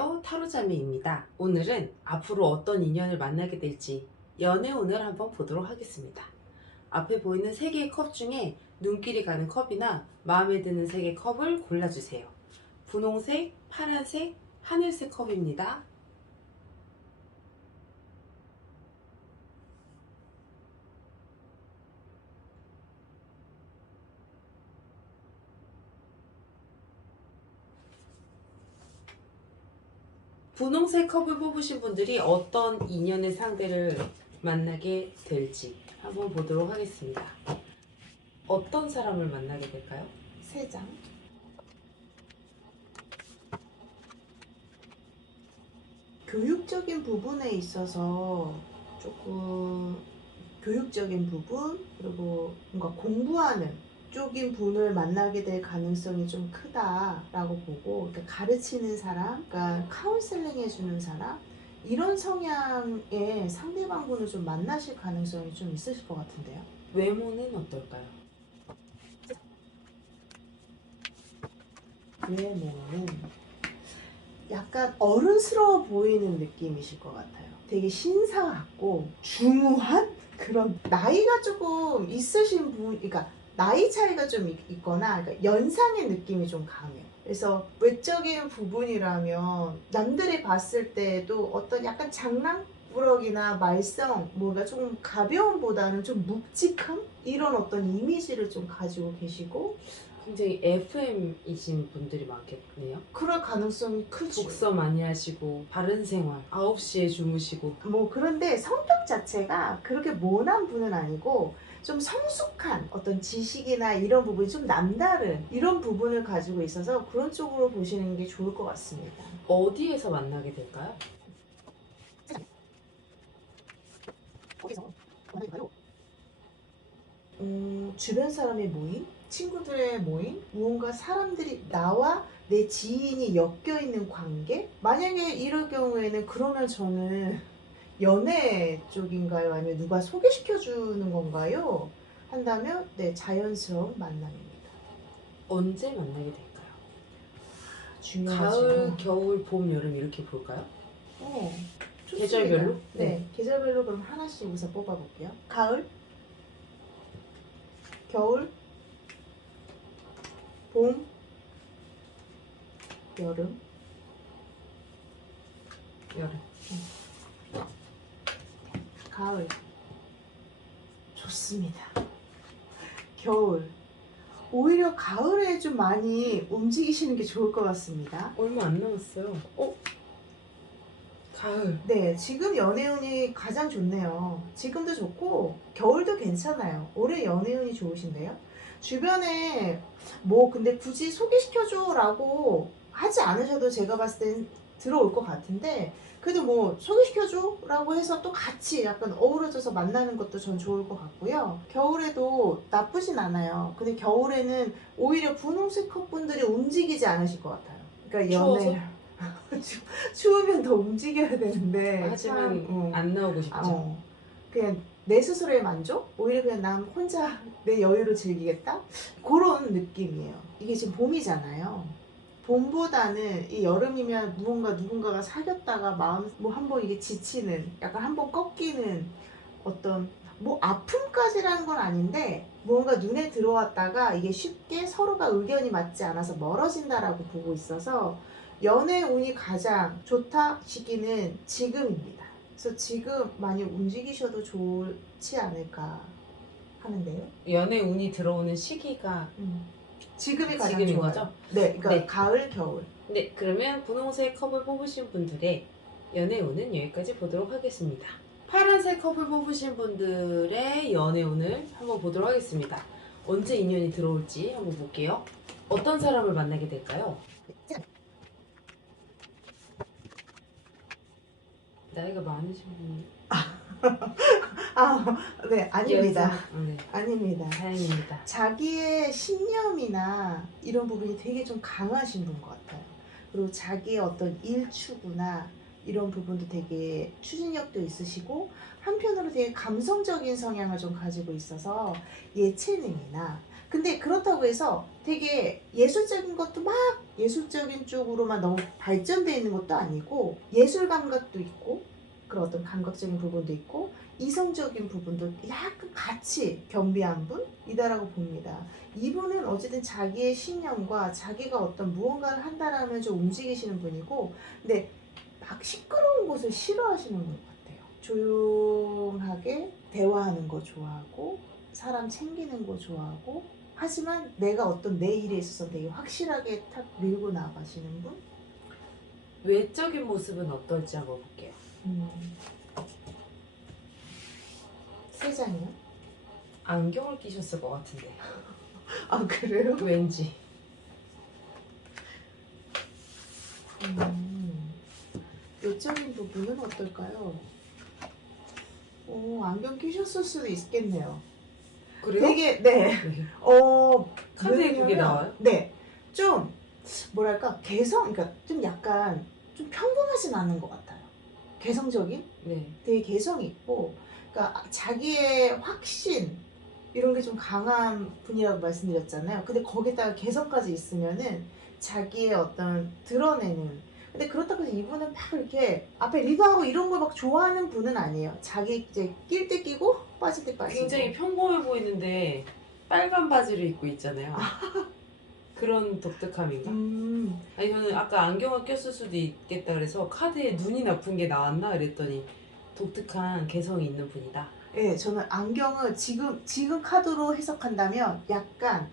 안녕하세요, 타로자매입니다. 오늘은 앞으로 어떤 인연을 만나게 될지 연애운을 한번 보도록 하겠습니다. 앞에 보이는 3개의 컵 중에 눈길이 가는 컵이나 마음에 드는 3개의 컵을 골라주세요. 분홍색, 파란색, 하늘색 컵입니다. 분홍색 컵을 뽑으신 분들이 어떤 인연의 상대를 만나게 될지 한번 보도록 하겠습니다. 어떤 사람을 만나게 될까요? 3장. 교육적인 부분에 있어서 조금 교육적인 부분, 그리고 뭔가 공부하는 쪽인 분을 만나게 될 가능성이 좀 크다라고 보고, 그러니까 가르치는 사람, 그러니까 카운셀링 해주는 사람, 이런 성향의 상대방분을 좀 만나실 가능성이 좀 있으실 것 같은데요. 외모는 어떨까요? 외모는 약간 어른스러워 보이는 느낌이실 것 같아요. 되게 신사 같고 중후한 그런, 나이가 조금 있으신 분, 그러니까 나이 차이가 좀 있거나, 그러니까 연상의 느낌이 좀 강해요. 그래서 외적인 부분이라면 남들이 봤을 때도 어떤 약간 장난꾸러기나 말썽, 뭔가 조금 가벼움보다는 좀 묵직함? 이런 어떤 이미지를 좀 가지고 계시고, 굉장히 FM이신 분들이 많겠네요. 그럴 가능성이 크죠. 독서 많이 하시고 바른 생활, 9시에 주무시고. 그런데 성격 자체가 그렇게 모난 분은 아니고 좀 성숙한 어떤 지식이나 이런 부분이 좀 남다른 이런 부분을 가지고 있어서 그런 쪽으로 보시는 게 좋을 것 같습니다. 어디에서 만나게 될까요? 어디서 만나볼까요? 주변 사람의 모임, 친구들의 모임, 무언가 사람들이 나와 내 지인이 엮여 있는 관계? 만약에 이럴 경우에는 그러면 저는 연애 쪽인가요? 아니면 누가 소개시켜 주는 건가요? 한다면 네, 자연스러운 만남입니다. 언제 만나게 될까요? 중요하죠. 가을, 겨울, 봄, 여름 이렇게 볼까요? 좋습니다. 계절별로? 네, 계절별로 그럼 하나씩 우선 뽑아볼게요. 가을, 겨울, 봄, 여름. 여름. 가을. 좋습니다. 겨울. 오히려 가을에 좀 많이 움직이시는 게 좋을 것 같습니다. 얼마 안 남았어요. 가을. 네, 지금 연애운이 가장 좋네요. 지금도 좋고 겨울도 괜찮아요. 올해 연애운이 좋으신데요. 주변에 근데 굳이 소개시켜줘 라고 하지 않으셔도 제가 봤을 땐 들어올 것 같은데, 그래도 소개시켜줘 라고 해서 또 같이 약간 어우러져서 만나는 것도 전 좋을 것 같고요. 겨울에도 나쁘진 않아요. 근데 겨울에는 오히려 분홍색 컵분들이 움직이지 않으실 것 같아요. 그러니까 추워서? 추우면 더 움직여야 되는데, 하지만 안 나오고 싶죠. 그냥 내 스스로의 만족? 오히려 그냥 난 혼자 내 여유를 즐기겠다? 그런 느낌이에요. 이게 지금 봄이잖아요. 봄보다는 이 여름이면 누군가가 사귀었다가 마음 한번 이게 지치는, 약간 한번 꺾이는 어떤 아픔까지라는 건 아닌데, 뭔가 눈에 들어왔다가 이게 쉽게 서로가 의견이 맞지 않아서 멀어진다라고 보고 있어서 연애 운이 가장 좋다 시기는 지금입니다. 그래서 지금 많이 움직이셔도 좋지 않을까 하는데요. 연애 운이 들어오는 시기가 지금이 가장 지금인 좋아요. 거죠? 네, 그러니까 네. 가을, 겨울. 네, 그러면 분홍색 컵을 뽑으신 분들의 연애 운은 여기까지 보도록 하겠습니다. 파란색 컵을 뽑으신 분들의 연애 운을 한번 보도록 하겠습니다. 언제 인연이 들어올지 한번 볼게요. 어떤 사람을 만나게 될까요? 나이가 많으신 분이 네, 아닙니다. 네, 아닙니다. 다행입니다. 자기의 신념이나 이런 부분이 되게 좀 강하신 분 같아요. 그리고 자기의 어떤 일추구나 이런 부분도 되게 추진력도 있으시고, 한편으로 되게 감성적인 성향을 좀 가지고 있어서 예체능이나 근데 그렇다고 해서 되게 예술적인 것도 막 예술적인 쪽으로만 너무 발전되어 있는 것도 아니고 예술 감각도 있고 그런 어떤 감각적인 부분도 있고 이성적인 부분도 약간 같이 겸비한 분이다라고 봅니다. 이분은 어쨌든 자기의 신념과 자기가 어떤 무언가를 한다라면 좀 움직이시는 분이고 근데 막 시끄러운 곳을 싫어하시는 분 같아요. 조용하게 대화하는 거 좋아하고 사람 챙기는 거 좋아하고 하지만 내가 어떤 내 일에 있어서 되게 확실하게 탁 밀고 나가시는 분? 외적인 모습은 어떨지 한번 볼게요. 세 장이요? 안경을 끼셨을 것 같은데. 아 그래요? 왠지. 외적인 부분은 어떨까요? 안경 끼셨을 수도 있겠네요. 그래요? 되게 네. 네. 카드에 그게 왜냐면, 나와요? 네. 좀 뭐랄까 개성 그러니까 좀 약간 좀 평범하진 않은 것 같아요. 개성적인? 네. 되게 개성이 있고 그러니까 자기의 확신 이런 게 좀 강한 분이라고 말씀드렸잖아요. 근데 거기다가 개성까지 있으면은 자기의 어떤 드러내는 근데 그렇다고 해서 이분은 막 이렇게 앞에 리드하고 이런 걸 막 좋아하는 분은 아니에요. 자기 이제 낄 때 끼고 빠질 때 빠지고 굉장히 평범해 보이는데 빨간 바지를 입고 있잖아요. 그런 독특함인가? 아니 저는 아까 안경을 꼈을 수도 있겠다 그래서 카드에 눈이 나쁜 게 나왔나 그랬더니 독특한 개성이 있는 분이다. 네, 저는 안경을 지금 카드로 해석한다면 약간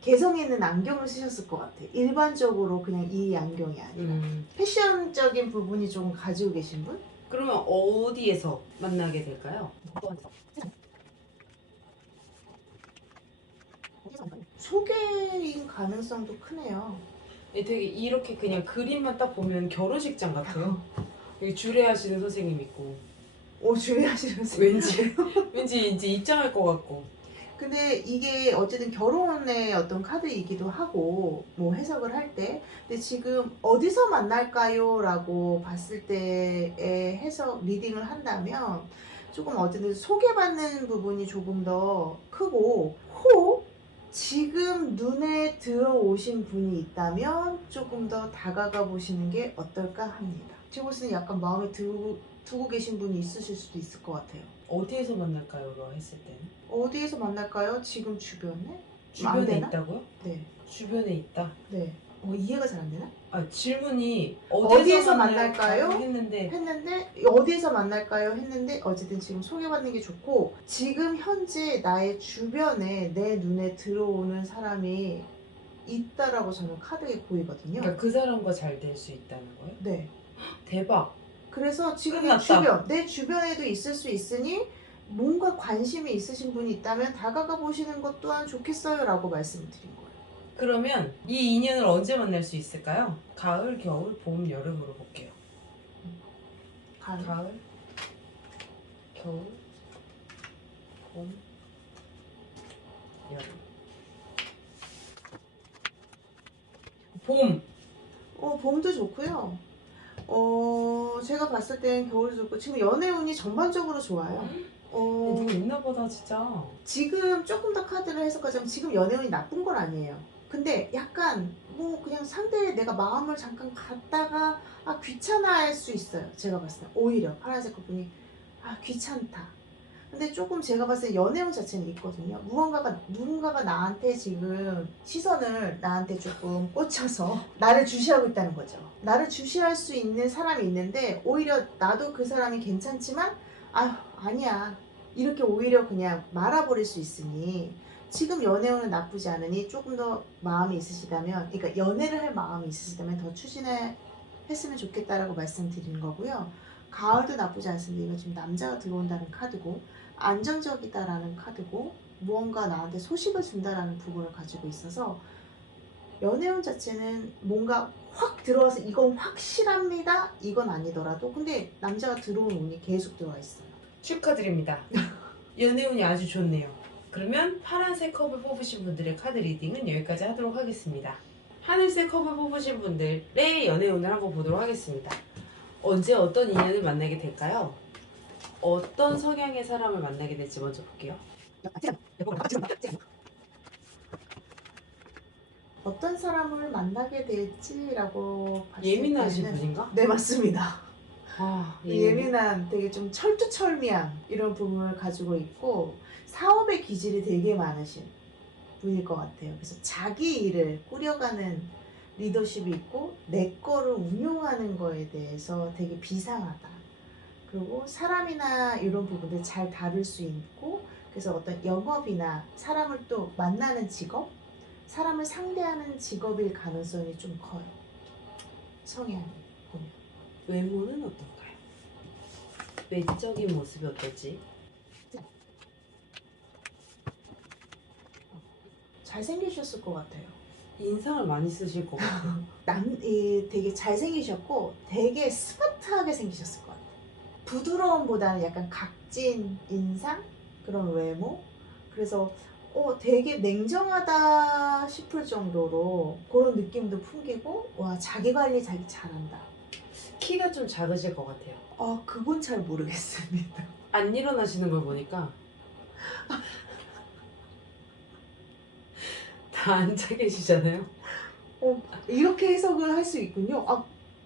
개성 있는 안경을 쓰셨을 것 같아요. 일반적으로 그냥 이 안경이 아니라 패션적인 부분이 좀 가지고 계신 분? 그러면 어디에서 만나게 될까요? 소개인 가능성도 크네요. 되게 이렇게 그냥 그림만 딱 보면 결혼식장 같아요. 여기 주례하시는 선생님 있고 주의하시면서 왠지 이제 입장할 것 같고. 근데 이게 어쨌든 결혼의 어떤 카드이기도 하고 뭐 해석을 할 때 근데 지금 어디서 만날까요? 라고 봤을 때의 해석 리딩을 한다면 조금 어쨌든 소개받는 부분이 조금 더 크고 지금 눈에 들어오신 분이 있다면 조금 더 다가가 보시는 게 어떨까 합니다. 제가 봤을 때 약간 마음에 두고 계신 분이 있으실 수도 있을 것 같아요. 어디에서 만날까요?로 했을 때는 어디에서 만날까요? 지금 주변에? 안 주변에 되나? 있다고요? 네. 주변에 있다. 네. 이해가 잘 안 되나? 질문이 어디에서 만날까요? 했는데 어디에서 만날까요? 했는데 어쨌든 지금 소개받는 게 좋고 지금 현재 나의 주변에 내 눈에 들어오는 사람이 있다라고 저는 카드에 보이거든요. 그러니까 그 사람과 잘 될 수 있다는 거예요? 네. 대박. 그래서 지금 끝났다. 내 주변에도 있을 수 있으니 뭔가 관심이 있으신 분이 있다면 다가가 보시는 것 또한 좋겠어요 라고 말씀드린 거예요. 그러면 이 인연을 언제 만날 수 있을까요? 가을, 겨울, 봄, 여름으로 볼게요. 가을, 겨울, 봄, 여름. 봄! 봄도 좋고요. 제가 봤을 땐 겨울도 좋고 지금 연애운이 전반적으로 좋아요. 누구 있나 보다 진짜. 지금 조금 더 카드를 해석하자면 지금 연애운이 나쁜 건 아니에요. 근데 약간 뭐 그냥 상대에 내가 마음을 잠깐 갖다가 귀찮아할 수 있어요. 제가 봤을 때 오히려 파란색 커플이 귀찮다. 근데 조금 제가 봤을 때 연애운 자체는 있거든요. 누군가가 나한테 지금 시선을 나한테 조금 꽂혀서 나를 주시하고 있다는 거죠. 나를 주시할 수 있는 사람이 있는데 오히려 나도 그 사람이 괜찮지만 아니야. 이렇게 오히려 그냥 말아버릴 수 있으니 지금 연애운은 나쁘지 않으니 조금 더 마음이 있으시다면 그러니까 연애를 할 마음이 있으시다면 더 추진을 했으면 좋겠다라고 말씀드리는 거고요. 가을도 나쁘지 않습니다. 이거 지금 남자가 들어온다는 카드고 안정적이다라는 카드고 무언가 나한테 소식을 준다라는 부분을 가지고 있어서 연애운 자체는 뭔가 확 들어와서 이건 확실합니다. 이건 아니더라도 근데 남자가 들어온 운이 계속 들어와 있어요. 축하드립니다. 연애운이 아주 좋네요. 그러면 파란색 컵을 뽑으신 분들의 카드 리딩은 여기까지 하도록 하겠습니다. 하늘색 컵을 뽑으신 분들의 연애운을 한번 보도록 하겠습니다. 언제 어떤 인연을 만나게 될까요? 어떤 성향의 사람을 만나게 될지 먼저 볼게요. 어떤 사람을 만나게 될지라고 봤을 예민하신 때는 분인가? 네, 맞습니다. 아, 예민한 되게 좀 철두철미한 이런 부분을 가지고 있고 사업의 기질이 되게 많으신 분일 것 같아요. 그래서 자기 일을 꾸려가는 리더십이 있고 내 거를 운용하는 거에 대해서 되게 비상하다. 그리고 사람이나 이런 부분들 잘 다룰 수 있고 그래서 어떤 영업이나 사람을 또 만나는 직업, 사람을 상대하는 직업일 가능성이 좀 커요. 성향이 보면. 외모는 어떤가요? 외적인 모습이 어떨지? 잘생기셨을 것 같아요. 인상을 많이 쓰실 것 같아요. 되게 잘생기셨고 되게 스마트하게 생기셨을 것 같아요. 부드러움보다는 약간 각진 인상? 그런 외모? 그래서 되게 냉정하다 싶을 정도로 그런 느낌도 풍기고 와 자기 관리 자기 잘한다. 키가 좀 작으실 것 같아요. 그건 잘 모르겠습니다. 안 일어나시는 걸 보니까 다 앉아 계시잖아요. 이렇게 해석을 할 수 있군요.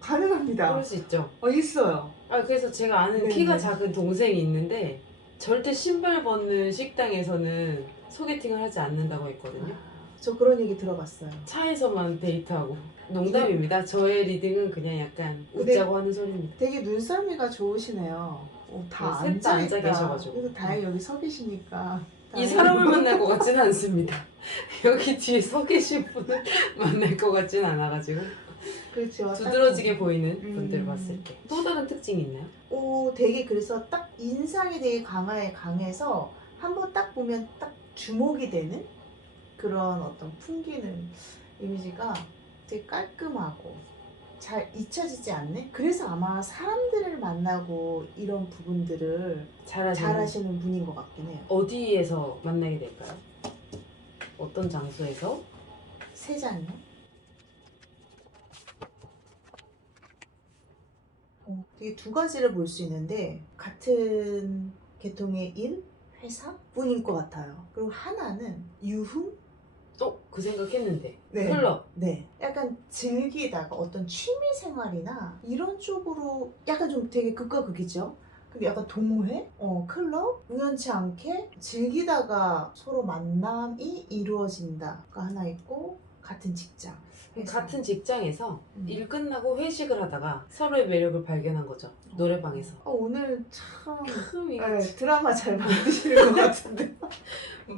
가능합니다. 그럴 수 있죠. 있어요. 그래서 제가 아는 네네. 키가 작은 동생이 있는데 절대 신발 벗는 식당에서는 소개팅을 하지 않는다고 했거든요. 저 그런 얘기 들어봤어요. 차에서만 데이트하고. 농담입니다. 저의 리딩은 그냥 약간 웃자고 하는 소리입니다. 되게 눈썰미가 좋으시네요. 다 네, 셋다 앉아 앉아있다. 계셔가지고. 그래서 다행히 여기 서 계시니까. 이 사람을 만날 것 같지는 않습니다. 여기 뒤에 서 계신 분을 만날 것 같지는 않아가지고 그렇죠. 두드러지게 보이는 음. 분들을 봤을 때. 또 다른 특징이 있나요? 되게 그래서 딱 인상이 되게 강해서 한번 딱 보면 딱 주목이 되는 그런 어떤 풍기는 이미지가 되게 깔끔하고 잘 잊혀지지 않는? 그래서 아마 사람들을 만나고 이런 부분들을 잘하시는 분인 것 같긴 해요. 어디에서 만나게 될까요? 어떤 장소에서? 세 장이요? 되게 두 가지를 볼 수 있는데 같은 계통의 일, 회사 분인 것 같아요. 그리고 하나는 유흥? 그 생각했는데. 네. 클럽. 네. 약간 즐기다가 어떤 취미 생활이나 이런 쪽으로 약간 좀 되게 극과 극이죠. 근데 약간 동호회? 클럽? 우연치 않게 즐기다가 서로 만남이 이루어진다가 하나 있고 같은 직장. 회사. 같은 직장에서 음. 일 끝나고 회식을 하다가 서로의 매력을 발견한 거죠. 노래방에서. 오늘 참 이게 드라마 잘 만드시는 것 같은데.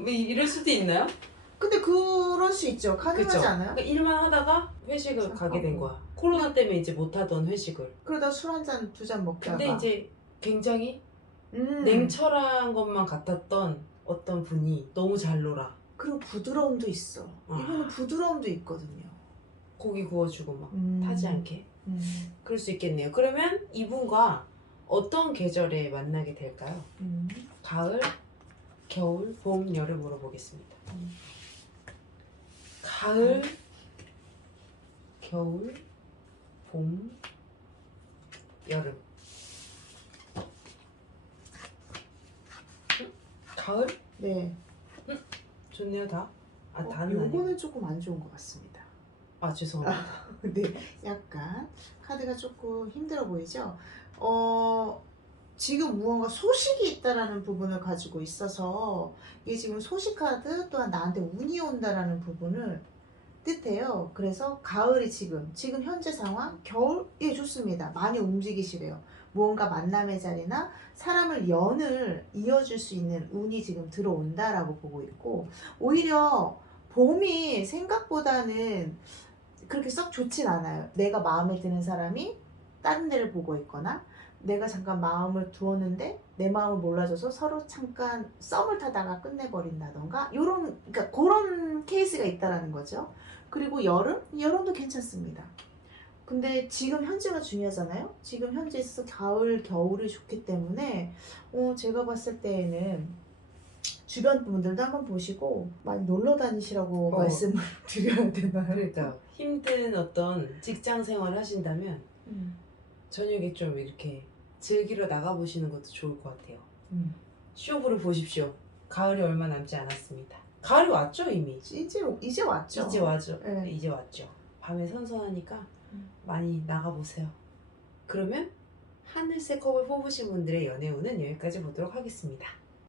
이럴 수도 있나요? 근데 그럴 수 있죠. 가능하지 그쵸? 않아요? 그러니까 일만 하다가 회식을 가게 된 거야. 코로나 때문에 이제 못하던 회식을. 그러다 술 한 잔, 두 잔 먹다가. 근데 이제 굉장히 음. 냉철한 것만 같았던 어떤 분이 너무 잘 놀아. 그리고 부드러움도 있어. 이분은 부드러움도 있거든요. 고기 구워주고 막 타지 않게. 그럴 수 있겠네요. 그러면 이분과 어떤 계절에 만나게 될까요? 가을, 겨울, 봄, 여름으로 보겠습니다. 가을, 겨울, 봄, 여름. 가을? 네. 좋네요, 다. 다는 아니고. 요거는 조금 안 좋은 것 같습니다. 죄송합니다. 네, 약간 카드가 조금 힘들어 보이죠? 지금 무언가 소식이 있다라는 부분을 가지고 있어서 이게 지금 소식 카드 또한 나한테 운이 온다라는 부분을 뜻해요. 그래서 가을이 지금 현재 상황, 겨울 좋습니다. 많이 움직이시래요. 무언가 만남의 자리나 사람을 연을 이어줄 수 있는 운이 지금 들어온다라고 보고 있고 오히려 봄이 생각보다는 그렇게 썩 좋진 않아요. 내가 마음에 드는 사람이 다른 데를 보고 있거나 내가 잠깐 마음을 두었는데 내 마음을 몰라줘서 서로 잠깐 썸을 타다가 끝내버린다던가 그러니까 그런 케이스가 있다라는 거죠. 그리고 여름도 괜찮습니다. 근데 지금 현재가 중요하잖아요. 지금 현재 있어서 가을, 겨울이 좋기 때문에 제가 봤을 때에는 주변 분들도 한번 보시고 많이 놀러 다니시라고 말씀을 드려야 되나요? 그러니까 힘든 어떤 직장 생활을 하신다면 저녁에 좀 이렇게 즐기러 나가보시는 것도 좋을 것 같아요. 쇼부를 보십시오. 가을이 얼마 남지 않았습니다. 가을이 왔죠 이미. 이제 왔죠. 이제 왔죠. 네. 이제 왔죠. 밤에 선선하니까 음. 많이 나가보세요. 그러면 하늘색 컵을 뽑으신 분들의 연애운은 여기까지 보도록 하겠습니다.